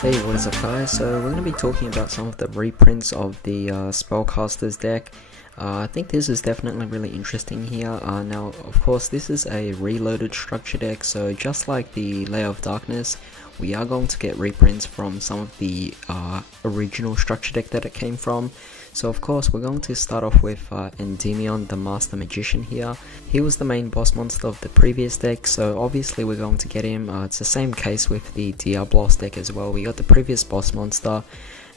Hey, what is up guys? So we're going to be talking about some of the reprints of the Spellcaster's deck. I think this is definitely really interesting here. Now, of course, this is a reloaded structure deck, so just like the Layer of Darkness, we are going to get reprints from some of the original structure deck that it came from. So of course we're going to start off with Endymion, the Master Magician here. He was the main boss monster of the previous deck, so obviously we're going to get him. It's the same case with the Diablos deck as well. We got the previous boss monster.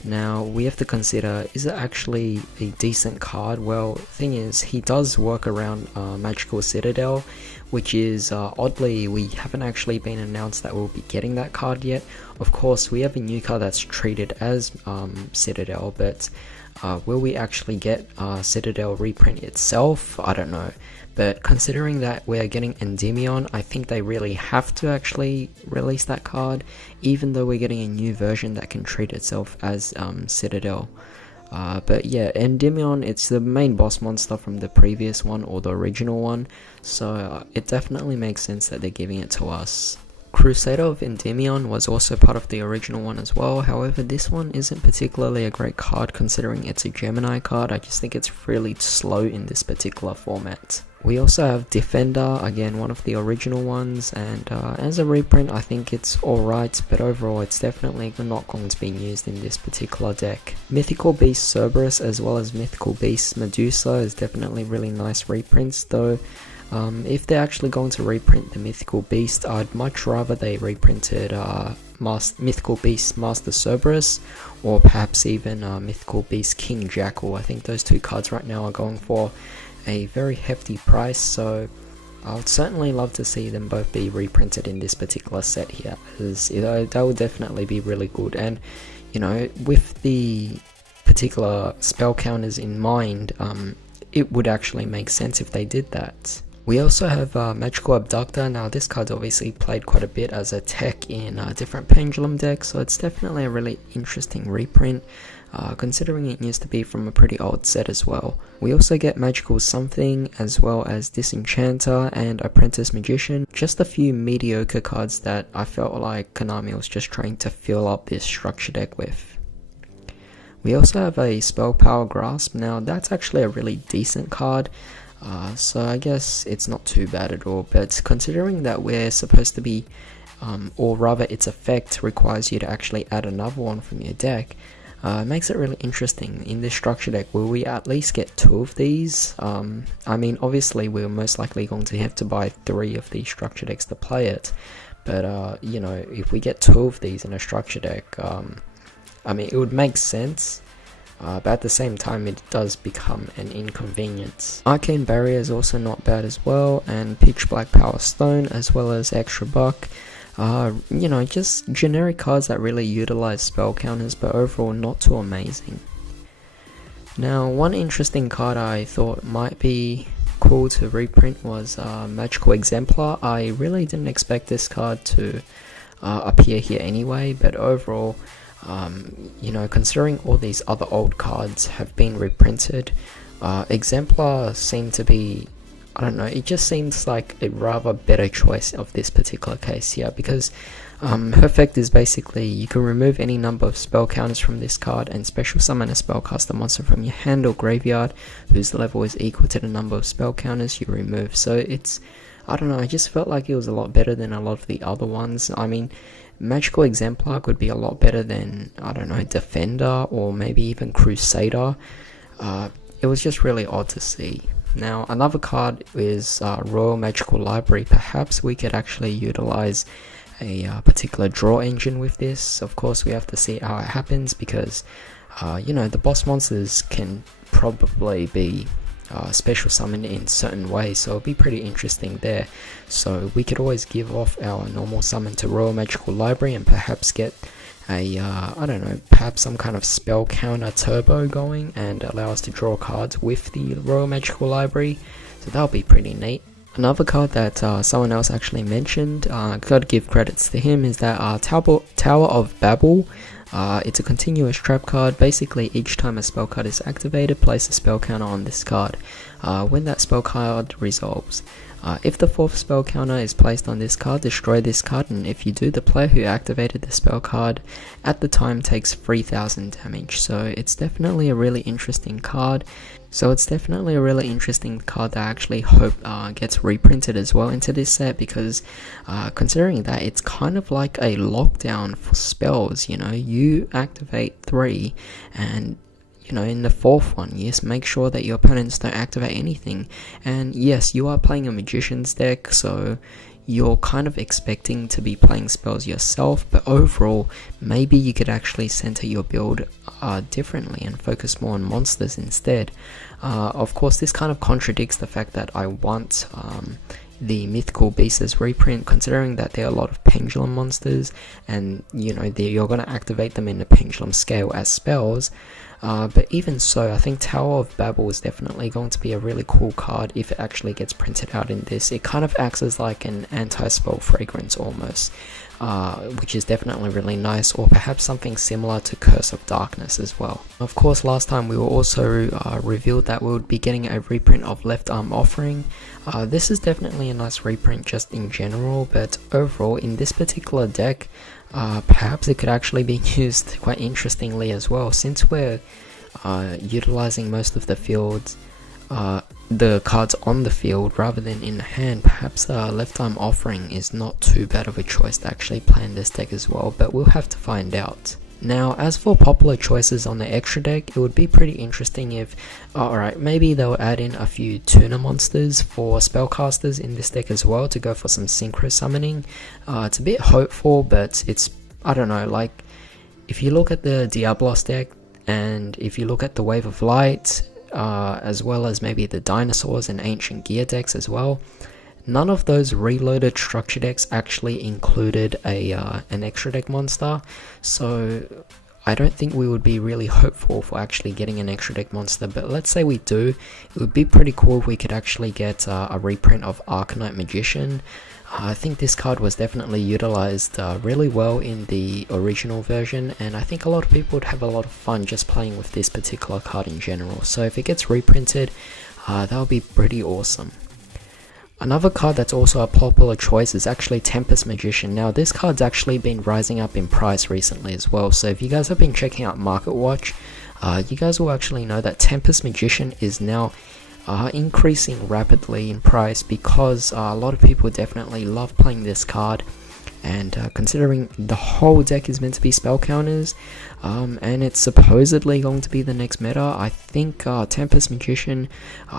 Now we have to consider, is it actually a decent card? Well, the thing is, he does work around Magical Citadel, which is oddly, we haven't actually been announced that we'll be getting that card yet. Of course, we have a new card that's treated as Citadel, but will we actually get Citadel reprint itself? I don't know. But considering that we're getting Endymion, I think they really have to actually release that card, even though we're getting a new version that can treat itself as Citadel. But yeah, Endymion, it's the main boss monster from the previous one, or the original one, so it definitely makes sense that they're giving it to us. Crusader of Endymion was also part of the original one as well. However, this one isn't particularly a great card considering it's a Gemini card. I just think it's really slow in this particular format. We also have Defender, again one of the original ones, and as a reprint I think it's alright, but overall it's definitely not going to be used in this particular deck. Mythical Beast Cerberus as well as Mythical Beast Medusa is definitely really nice reprints, though if they're actually going to reprint the Mythical Beast, I'd much rather they reprinted Mythical Beast Master Cerberus, or perhaps even Mythical Beast King Jackal. I think those two cards right now are going for a very hefty price, so I would certainly love to see them both be reprinted in this particular set here, as that would definitely be really good. And you know, with the particular spell counters in mind, it would actually make sense if they did that. We also have Magical Abductor. Now this card's obviously played quite a bit as a tech in different Pendulum decks, so it's definitely a really interesting reprint, considering it used to be from a pretty old set as well. We also get Magical Something, as well as Disenchanter and Apprentice Magician. Just a few mediocre cards that I felt like Konami was just trying to fill up this structure deck with. We also have a Spell Power Grasp. Now that's actually a really decent card. So I guess it's not too bad at all, but considering that we're supposed to be, or rather its effect requires you to actually add another one from your deck, it makes it really interesting. In this structure deck, will we at least get 2 of these? I mean, obviously we're most likely going to have to buy 3 of these structure decks to play it, but you know, if we get 2 of these in a structure deck, I mean, it would make sense. But at the same time it does become an inconvenience. Arcane Barrier is also not bad as well, and Pitch Black Power Stone as well as Extra Buck. You know, just generic cards that really utilize spell counters, but overall not too amazing. Now one interesting card I thought might be cool to reprint was Magical Exemplar. I really didn't expect this card to appear here anyway, but overall, you know, considering all these other old cards have been reprinted, Exemplar seemed to be, I don't know, it just seems like a rather better choice of this particular case here, because her effect is basically you can remove any number of spell counters from this card and special summon a spellcaster monster from your hand or graveyard whose level is equal to the number of spell counters you remove. So it's, I don't know, I just felt like it was a lot better than a lot of the other ones. I mean, Magical Exemplar could be a lot better than, I don't know, Defender or maybe even Crusader. It was just really odd to see. Now another card is Royal Magical Library. Perhaps we could actually utilize a particular draw engine with this. Of course we have to see how it happens, because you know, the boss monsters can probably be special summoned in certain ways, so it'll be pretty interesting there. So we could always give off our normal summon to Royal Magical Library and perhaps get a I don't know, perhaps some kind of spell counter turbo going and allow us to draw cards with the Royal Magical Library, so that'll be pretty neat. Another card that someone else actually mentioned, gotta give credits to him, is that Tower of Babel. It's a continuous trap card. Basically, each time a spell card is activated, place a spell counter on this card. When that spell card resolves, If the 4th spell counter is placed on this card, destroy this card, and if you do, the player who activated the spell card at the time takes 3000 damage. So it's definitely a really interesting card. That I actually hope gets reprinted as well into this set, because considering that it's kind of like a lockdown for spells, you know, you activate 3 and in the 4th one, yes, make sure that your opponents don't activate anything. And yes, you are playing a magician's deck, so you're kind of expecting to be playing spells yourself, but overall, maybe you could actually center your build differently and focus more on monsters instead. Of course, this kind of contradicts the fact that I want the Mythical Beasts reprint, considering that there are a lot of pendulum monsters, and you're going to activate them in the pendulum scale as spells. But even so, I think Tower of Babel is definitely going to be a really cool card if it actually gets printed out in this. It kind of acts as like an anti-spell fragrance almost, which is definitely really nice, or perhaps something similar to Curse of Darkness as well. Of course, last time we were also revealed that we would be getting a reprint of Left Arm Offering. This is definitely a nice reprint just in general, but overall in this particular deck, perhaps it could actually be used quite interestingly as well, since we're utilizing most of the fields, the cards on the field rather than in the hand. Perhaps Left Arm Offering is not too bad of a choice to actually play in this deck as well, but we'll have to find out. Now, as for popular choices on the extra deck, it would be pretty interesting if, alright, maybe they'll add in a few tuner monsters for spellcasters in this deck as well to go for some synchro summoning. It's a bit hopeful, but it's, I don't know, like, if you look at the Diablos deck, and if you look at the Wave of Light, as well as maybe the Dinosaurs and Ancient Gear decks as well, none of those reloaded structure decks actually included an extra deck monster, so I don't think we would be really hopeful for actually getting an extra deck monster. But let's say we do, it would be pretty cool if we could actually get a reprint of Arcanite Magician. I think this card was definitely utilized really well in the original version, and I think a lot of people would have a lot of fun just playing with this particular card in general. So if it gets reprinted, that would be pretty awesome. Another card that's also a popular choice is actually Tempest Magician. Now, this card's actually been rising up in price recently as well, so if you guys have been checking out Market Watch, you guys will actually know that Tempest Magician is now increasing rapidly in price, because a lot of people definitely love playing this card. And considering the whole deck is meant to be spell counters, and it's supposedly going to be the next meta, I think Tempest Magician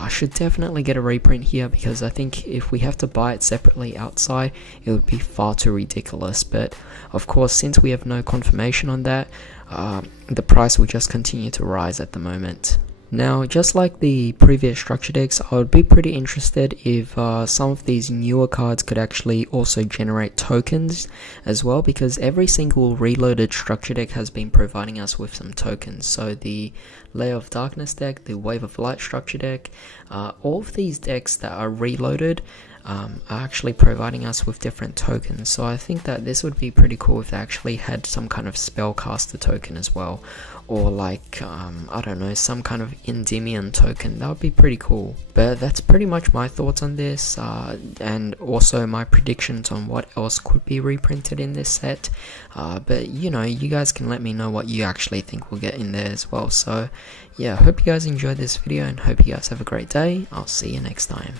should definitely get a reprint here, because I think if we have to buy it separately outside, it would be far too ridiculous. But of course, since we have no confirmation on that, the price will just continue to rise at the moment. Now, just like the previous structure decks, I would be pretty interested if some of these newer cards could actually also generate tokens as well, because every single reloaded structure deck has been providing us with some tokens. So the Layer of Darkness deck, the Wave of Light structure deck, all of these decks that are reloaded are actually providing us with different tokens. So I think that this would be pretty cool if they actually had some kind of Spellcaster token as well, or like I don't know, some kind of Endymion token. That would be pretty cool. But that's pretty much my thoughts on this, and also my predictions on what else could be reprinted in this set. But you guys can let me know what you actually think we'll get in there as well. So yeah, hope you guys enjoyed this video, and hope you guys have a great day. I'll see you next time.